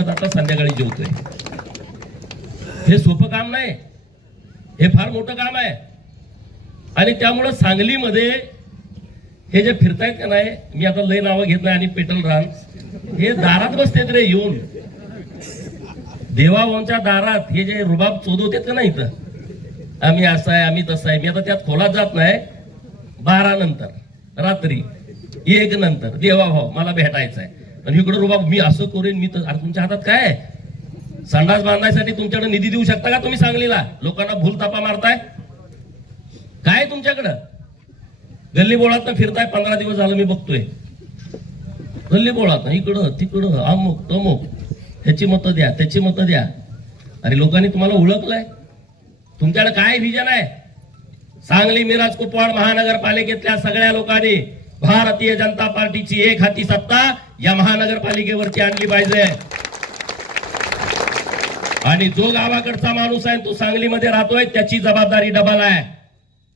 आता संध्याकाळी जेवतोय. हे सोपं काम नाही, हे फार मोठं काम आहे. आणि त्यामुळे सांगलीमध्ये हे जे फिरतायत का नाही, मी आता लय नावं घेत नाही, आणि पेटल रान हे दारात बसतेत रे येऊन, देवाभाऊंच्या दारात हे जे रुबाब चोदवतेत का नाही, इथं आम्ही असं आहे आम्ही तसं आहे. मी आता त्यात खोलात जात नाही. 12 नंतर रात्री 1 नंतर देवाभाऊ मला भेटायचं आहे, आणि इकडे रुबाब मी असं करेन मी तर. अरे तुमच्या हातात काय आहे? संडास बांधायसाठी तुमच्याकडे निधी देऊ शकता का तुम्ही? सांगलीला लोकांना भूल थापा मारताय काय तुमच्याकडं? गल्ली बोळात फिरताय, 15 दिवस झालं मी बघतोय. गल्ली बोळात इकडं तिकडं अमुक तमुक, ह्याची मतं द्या त्याची मतं द्या. अरे लोकांनी तुम्हाला ओळखलंय, तुमच्याकडे काय विजन आहे? सांगली मिरज कुपवाड महानगरपालिकेतल्या सगळ्या लोकांनी भारतीय जनता पार्टीची एक हाती सत्ता या महानगरपालिकेवरती आणली पाहिजे. आणि जो गावाकडचा माणूस आहे तो सांगलीमध्ये राहतोय, त्याची जबाबदारी डबल आहे.